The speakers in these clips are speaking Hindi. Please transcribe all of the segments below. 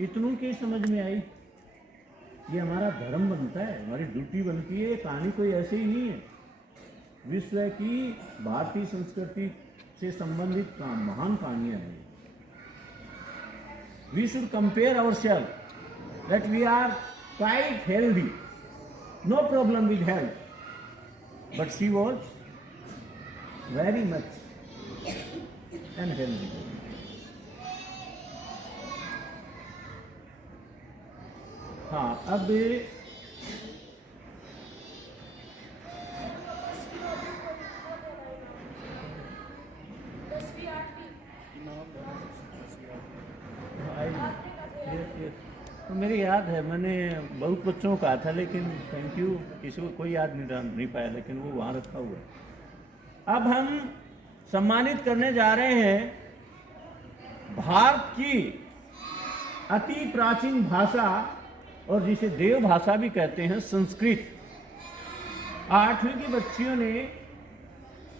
इतनों की समझ में आई। ये हमारा धर्म बनता है, हमारी ड्यूटी बनती है। कहानी कोई ऐसे ही नहीं है, विश्व की भारतीय संस्कृति से संबंधित महान कहानियां हैं। We should compare our self that we are quite healthy, no problem with health, but she was very much unhealthy. हाँ, अब तो मेरी याद है, मैंने बहुत बच्चों को कहा था, लेकिन थैंक यू, किसी को कोई याद नहीं पाया, लेकिन वो वहाँ रखा हुआ है। अब हम सम्मानित करने जा रहे हैं भारत की अति प्राचीन भाषा, और जिसे देव भाषा भी कहते हैं, संस्कृत। 8वीं की बच्चियों ने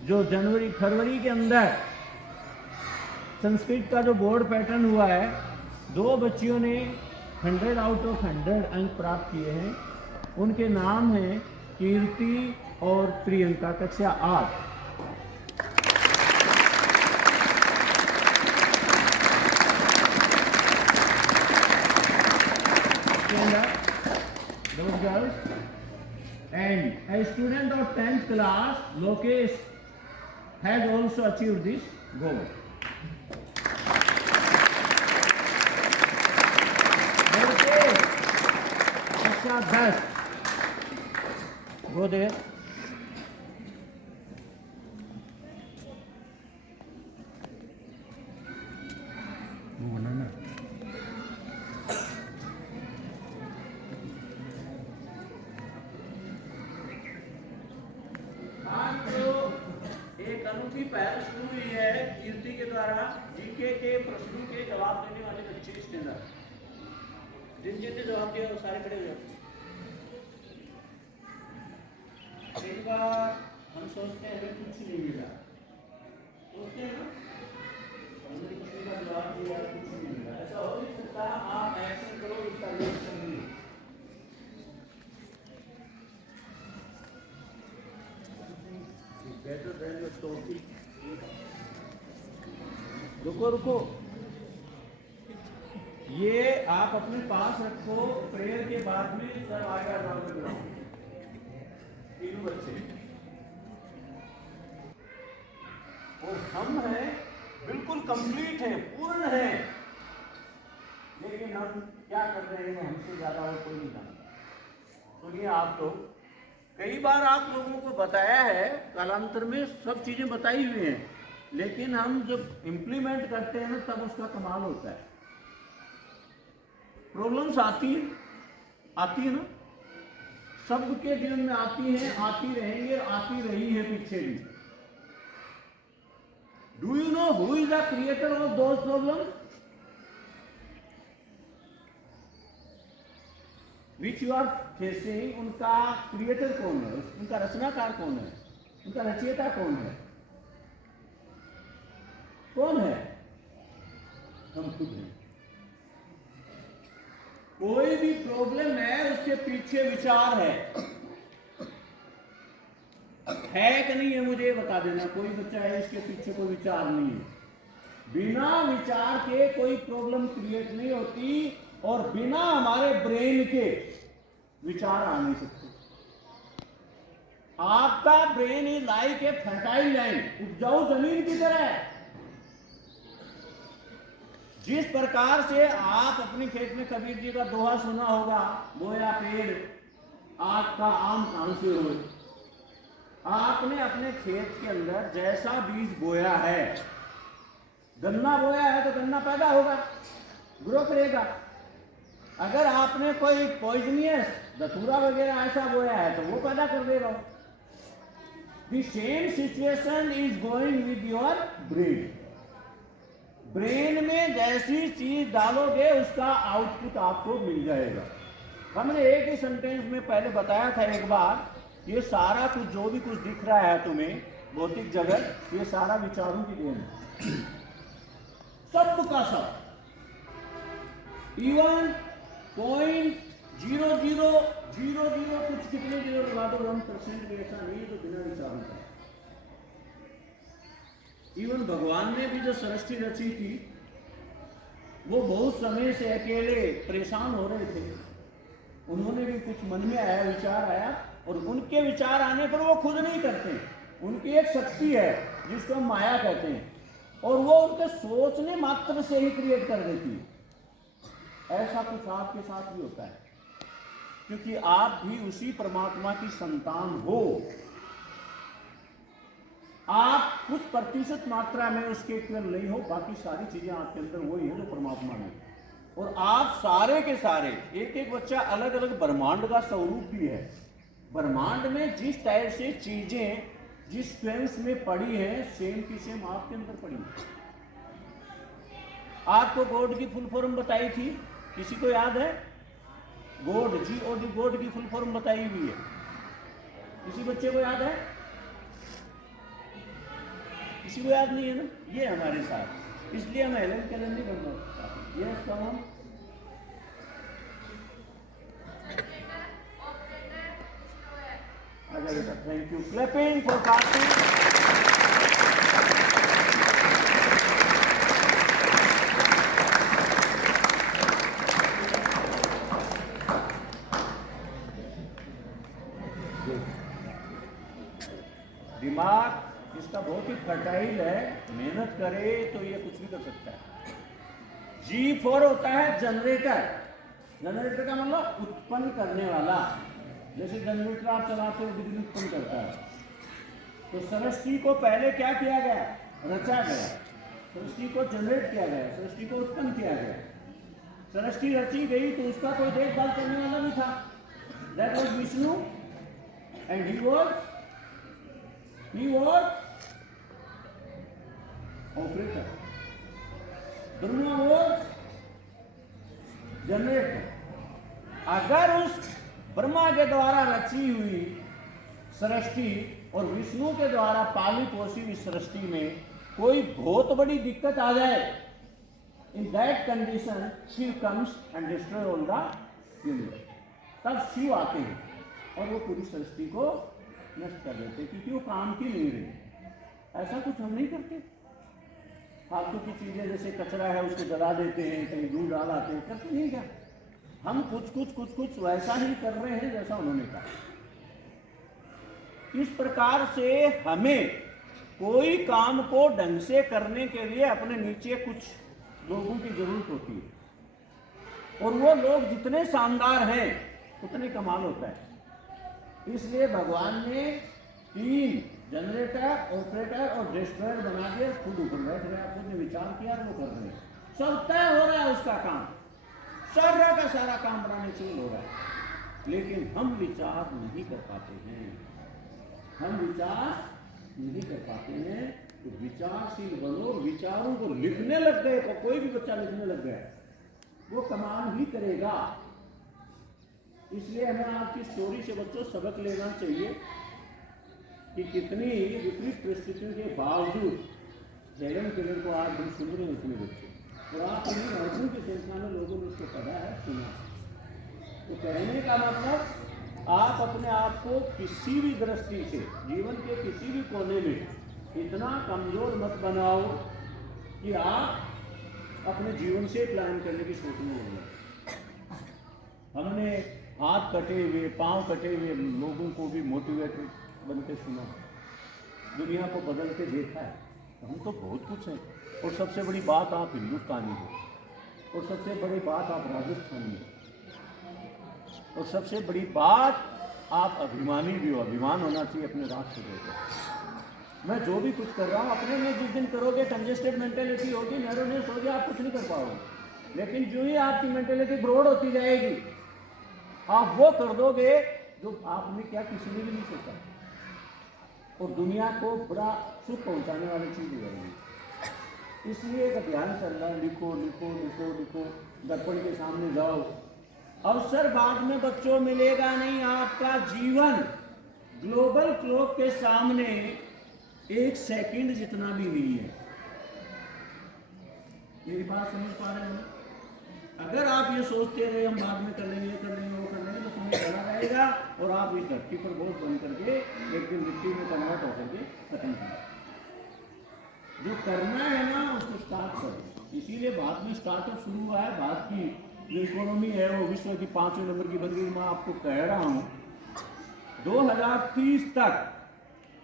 जो फरवरी के अंदर संस्कृत का जो बोर्ड पैटर्न हुआ है, 2 बच्चियों ने 100 आउट ऑफ 100 अंक प्राप्त किए हैं। उनके नाम हैं कीर्ति और प्रियंका, कक्षा 8। Those girls. And a student of 10th class, Lokesh, has also achieved this goal. Lokesh, कक्षा 10, go there. एक अनूठी पहल शुरू हुई है कीर्ति के द्वारा। जीके के प्रश्नों के जवाब देने वाले बच्चे इसके अंदर, जिन जिन ने जवाब दिया वो सारे खड़े हुए। एक बार हम सोचते हैं हमें कुछ नहीं मिला, सोचते हैं ना, हमने किसी का जवाब दिया कुछ नहीं मिला, ऐसा हो नहीं सकता। आप एक्शन करो, इसका रिएक्शन नहीं। Better than the topic. रुको, ये आप अपने पास रखो। प्रेयर के बाद में सब आगे बढ़ाओ, तीनों बच्चे। और हम हैं बिल्कुल कंप्लीट हैं, पूर्ण हैं, लेकिन हम क्या कर रहे हैं, हमसे ज्यादा और कोई नहीं जानता। सुनिए आप लोग, कई बार आप लोगों को बताया है, कालांतर में सब चीजें बताई हुई हैं, लेकिन हम जब इम्प्लीमेंट करते हैं ना, तब उसका कमाल होता है। प्रॉब्लम्स आती है ना, सबके जीवन में आती हैं, आती रहेंगे, आती रही है पीछे भी। Do you know who is the creator of those problems which you are facing? उनका क्रिएटर कौन है, उनका रचनाकार कौन है, उनका रचयिता कौन है? कौन है? हम खुद हैं। कोई भी प्रॉब्लम है, उसके पीछे विचार है कि नहीं है, मुझे बता देना। कोई बच्चा है इसके पीछे कोई विचार नहीं है। बिना विचार के कोई प्रॉब्लम क्रिएट नहीं होती, और बिना हमारे ब्रेन के विचार आ नहीं सकते। आपका brain is like a fertile land, उपजाऊ जमीन की तरह है। जिस प्रकार से आप अपने खेत में, कबीर जी का दोहा सुना होगा, बोया पेड़ आग का आम कहां से हो। आपने अपने खेत के अंदर जैसा बीज बोया है, गन्ना बोया है तो गन्ना पैदा होगा, ग्रो करेगा। अगर आपने कोई पॉइजनियस धतूरा वगैरह ऐसा बोया है तो वो पैदा कर देगा। The same situation is going with your brain. Brain में जैसी चीज डालोगे उसका आउटपुट आपको मिल जाएगा। हमने एक ही सेंटेंस में पहले बताया था एक बार, ये सारा कुछ जो भी कुछ दिख रहा है तुम्हें, भौतिक जगत, ये सारा विचारों की देन है। सब का सब इवन 0.0000 कुछ कितने जीरो लगा दो 1% भी ऐसा नहीं तो बिना विचार का। इवन भगवान ने भी जो सृष्टि रची थी वो बहुत समय से अकेले परेशान हो रहे थे, उन्होंने भी कुछ मन में आया, विचार आया, और उनके विचार आने पर वो खुद नहीं करते, उनकी एक शक्ति है जिसको हम माया कहते हैं, और वो उनके सोचने मात्र से ही क्रिएट कर देती है। ऐसा कुछ आपके साथ भी होता है, क्योंकि आप भी उसी परमात्मा की संतान हो। आप कुछ प्रतिशत मात्रा में उसके इक्वल नहीं हो, बाकी सारी चीजें आपके अंदर वही है जो परमात्मा में, और आप सारे के सारे एक एक बच्चा अलग अलग ब्रह्मांड का स्वरूप भी है। ब्रह्मांड में जिस टाइप से चीजें जिस फ्रेंस में पड़ी है, सेम की सेम आपके अंदर पड़ी है। आपको गॉड की फुल फॉर्म बताई थी, किसी को याद है? गॉड, GOD, गॉड की फुल फॉर्म बताई हुई है, किसी बच्चे को याद है? किसी को याद नहीं है ना? ये हमारे साथ, इसलिए हम हेलन कैलन नहीं बनना। Yes, come on. अच्छा बेटा, thank you. Clapping for Kartik. दिमाग इसका बहुत ही फर्टाइल है, मेहनत करे तो ये कुछ भी कर सकता है। G4 होता है जनरेटर। जनरेटर का मतलब उत्पन्न करने वाला। जैसे जनरेटर आप चलाते हो बिजली उत्पन्न करता है, तो सृष्टि को पहले क्या किया गया? रचा गया, सृष्टि को जनरेट किया गया, सृष्टि को उत्पन्न किया गया। सृष्टि रची गई तो उसका कोई देखभाल करने वाला नहीं था। That was Vishnu and he was operator. Brahma was generator. अगर उस ब्रह्मा के द्वारा रची हुई सृष्टि और विष्णु के द्वारा पाली पोसी हुई सृष्टि में कोई बहुत बड़ी दिक्कत आ जाए, in that condition Shiv comes and destroy all the universe. तब शिव आते हैं और वो पूरी सृष्टि को नष्ट कर देते, क्योंकि वो काम की नहीं रही। ऐसा कुछ हम नहीं करते। फालतू की चीजें जैसे कचरा है उसको जला देते हैं, कहीं दूध डालाते हैं, करते नहीं क्या? हम कुछ वैसा ही कर रहे हैं जैसा उन्होंने कहा। इस प्रकार से हमें कोई काम को ढंग से करने के लिए अपने नीचे कुछ लोगों की जरूरत होती है, और वो लोग जितने शानदार हैं उतने कमाल होता है। इसलिए भगवान ने 3 जनरेटर, ऑपरेटर और डिस्ट्रॉयर बना दिया। खुद ऊपर बैठ रहे, खुद ने विचार किया और वो कर रहे हैं, सब तय हो रहा है उसका काम, सारा का सारा काम बनाने से हो रहा है। लेकिन हम विचार नहीं कर पाते हैं, हम विचार नहीं कर पाते हैं। तो विचारशील बनो, विचारों को लिखने लग गए, तो कोई भी बच्चा लिखने लग गया वो कमाल ही करेगा। इसलिए हमें आपकी स्टोरी से बच्चों सबक लेना चाहिए कि कितनी विपरीत परिस्थितियों के बावजूद हेलन केलर को आज हम सुन रहे हैं इतने बच्चे, और आप इन्हीं राज्यों की संख्या में लोगों ने उसको पढ़ा है, सुना। तो कहने का मतलब आप अपने आप को किसी भी दृष्टि से जीवन के किसी भी कोने में इतना कमजोर मत बनाओ कि आप अपने जीवन से प्लान करने की सोचने लगे। हमने हाथ कटे हुए, पांव कटे हुए लोगों को भी मोटिवेटेड बनते सुना, दुनिया को बदलते देखा है। हम तो बहुत कुछ हैं, और सबसे बड़ी बात आप हिंदुस्तानी हो, और सबसे बड़ी बात आप राजस्थानी हो, और सबसे बड़ी बात आप अभिमानी भी हो। अभिमान होना चाहिए अपने राष्ट्र को। मैं जो भी कुछ कर रहा हूँ अपने में जिस दिन करोगे, कंजेस्टेड मेंटेलिटी होगी, नैरोनेस होगी, आप कुछ नहीं कर पाओगे। लेकिन जो ही आपकी मेंटेलिटी ब्रॉड होती जाएगी, आप वो कर दोगे जो आपने क्या किसी ने भी नहीं सोचा, और दुनिया को बड़ा सुख पहुंचाने वाली चीज हो जाएगी। इसलिए एक अभियान चल रहा है, लिखो लिखो लिखो लिखो, दर्पण के सामने जाओ। अवसर बाद में बच्चों मिलेगा नहीं। आपका जीवन ग्लोबल क्लॉक के सामने 1 सेकंड जितना भी नहीं है। मेरी बात समझ पा रहे हो? अगर आप ये सोचते रहे हम बाद में कर लेंगे, ये कर लेंगे, वो कर लेंगे, तो समय चला रहेगा और आप इस धरती पर बोझ बन करके एक दिन मिट्टी में कन्वर्ट होकर के खत्म कर। जो करना है ना उसको स्टार्ट करो। इसीलिए भारत में स्टार्टअप शुरू हुआ है। भारत की जो इकोनॉमी है वो विश्व की 5वें नंबर की बन गई। मैं आपको कह रहा हूँ 2030 तक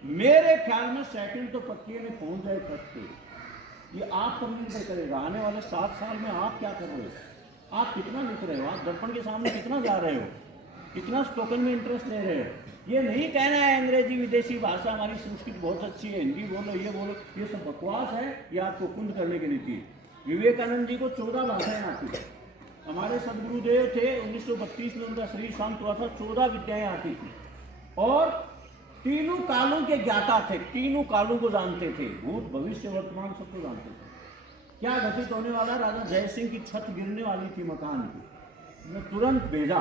मेरे ख्याल में साइकिल तो पक्के में पहुंच जाए फर्स्ट पे। ये आप पर निर्भर करेगा। आने वाले 7 साल में आप क्या कर रहे हो, आप कितना लिख रहे हो, आप दर्पण के सामने कितना जा रहे हो, कितना स्पोकन में इंटरेस्ट ले रहे हो। ये नहीं कहना है अंग्रेजी विदेशी भाषा हमारी संस्कृत बहुत अच्छी है, हिंदी बोलो, ये बोलो, ये सब बकवास है। ये आपको कुंद करने की नीति है। विवेकानंद जी को 14 भाषाएं आती थी। हमारे सदगुरुदेव थे 1932 में उनका शरीर शांत हुआ था, 14 विद्याएं आती थी और तीनों कालों के ज्ञाता थे। तीनों कालों को जानते थे, भूत भविष्य वर्तमान सबको जानते थे। क्या घटित होने वाला, राजा जय सिंह की छत गिरने वाली थी मकान की। मैं तुरंत भेजा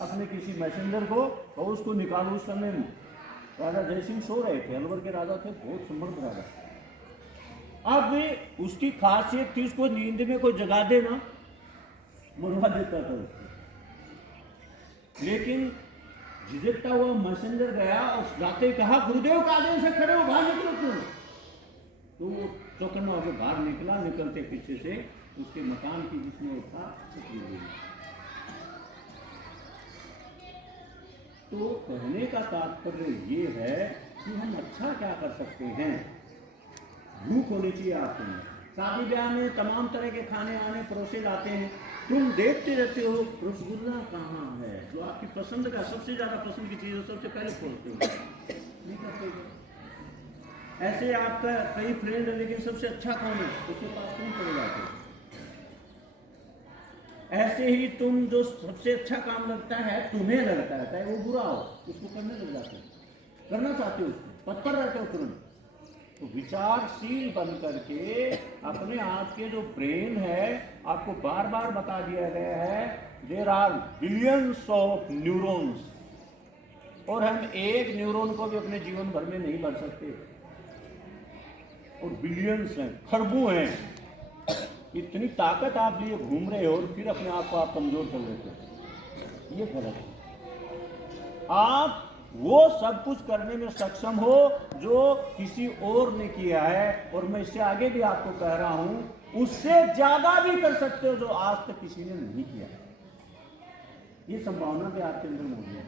अपने किसी मैसेंजर को और उसको निकालो। उस समय राजा जय सिंह सो रहे थे, अलवर के राजा थे, बहुत समर्थ राजा। अब उसकी खासियत थी, उसको नींद में कोई जगा देना मरवा देता था उसको। लेकिन झिझकता हुआ मैसेंजर गया और जाते कहा गुरुदेव का आदेश से खड़े हो, बाहर निकलो तुम। तो वो चौकन्ना होकर बाहर निकला। निकलते पीछे से उसके मकान की जिसमें था छत गिर गई। तो कहने का तात्पर्य ये है कि हम अच्छा क्या कर सकते हैं। भूख होनी चाहिए आपके में। शादी ब्याह में तमाम तरह के खाने आने परोसे जाते हैं, तुम देखते रहते हो रसगुल्ला कहाँ है, जो आपकी पसंद का सबसे ज्यादा पसंद की चीज है सबसे पहले खोलते हो, नहीं करते हो। ऐसे आपका कई फ्रेंड है लेकिन सबसे अच्छा कौन है उसके पास तुम चले जाते हो। ऐसे ही तुम जो सबसे अच्छा काम लगता है तुम्हें लगता है, चाहे वो बुरा हो, उसको करने लग जाते हो, करना चाहते हो, उसको तत्पर रहते हो तुरंत। तो विचारशील बन करके अपने आप के जो ब्रेन है, आपको बार बार बता दिया गया है there are billions of neurons, और हम एक न्यूरॉन को भी अपने जीवन भर में नहीं भर सकते, और बिलियंस हैं, खरबों हैं। इतनी ताकत आप लिए घूम रहे हो और फिर अपने आप को आप कमजोर कर लेते हो, ये गलत है। आप वो सब कुछ करने में सक्षम हो जो किसी और ने किया है, और मैं इससे आगे भी आपको कह रहा हूं उससे ज्यादा भी कर सकते हो जो आज तक किसी ने नहीं किया। ये संभावना भी आपके अंदर मौजूद है।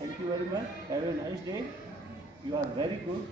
Thank you very much, have a nice day, you are very good.